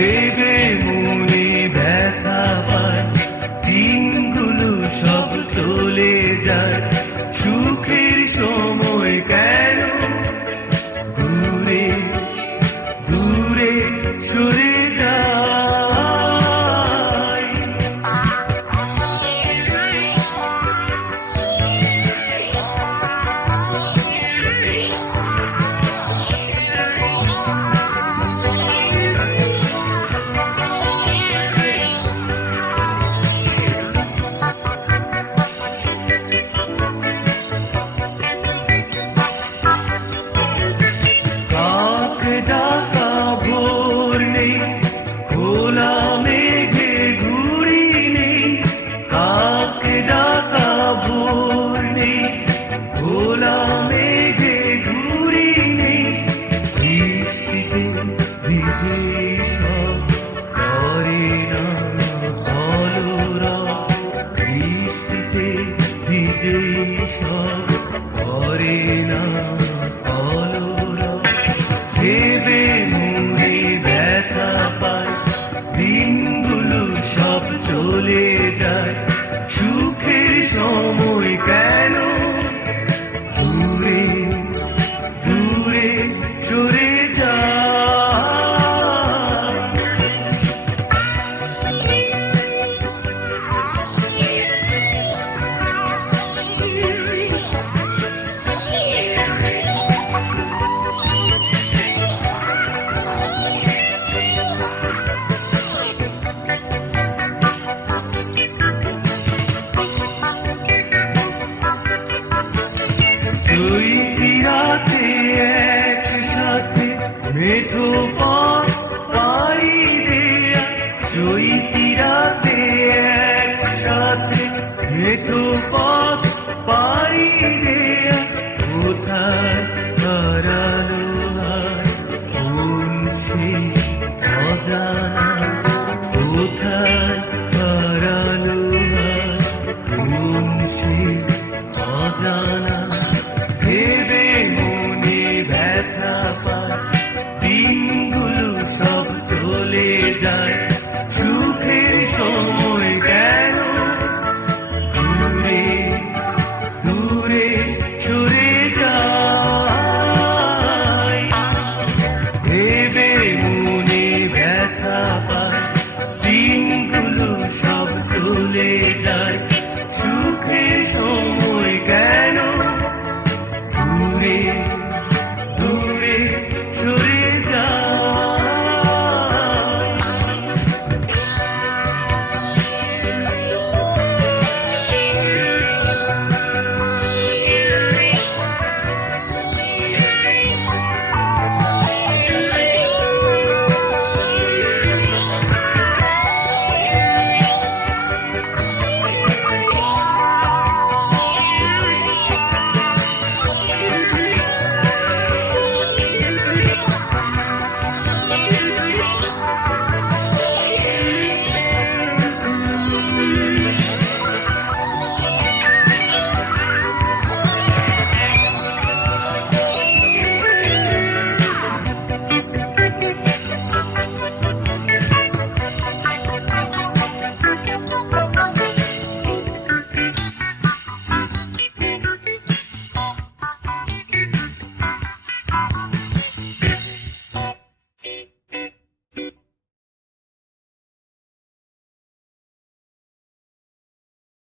ভেবে মনে ব্যথা পায়, দিনগুলো সব চলে যায়, সুখের সময় কেন দূরে দূরে সরে যায়। কাক ডাকা ভোর নেই, খোলা মেঘে ঘুড়ি নেই, কাক ডাকা ভোর নেই, খোলা মেঘে ঘুড়ি নেই, বৃষ্টিতে ভিজে সব করে না কলরব, বৃষ্টিতে ভিজে সব করে না কলরব। ভেবে মনে ব্যথা পায়, দিনগুলো সব চলে যায়, সুখের সময় কেন দূরে দূরে সরে যায়। চৈতি রাতে একসাথে মেঠো পথ পাড়ি দেয়া, চৈতি রাতে একসাথে মেঠো পথ পাড়ি দেয়া, কোথায় হারালো আর কোন সেই অজানা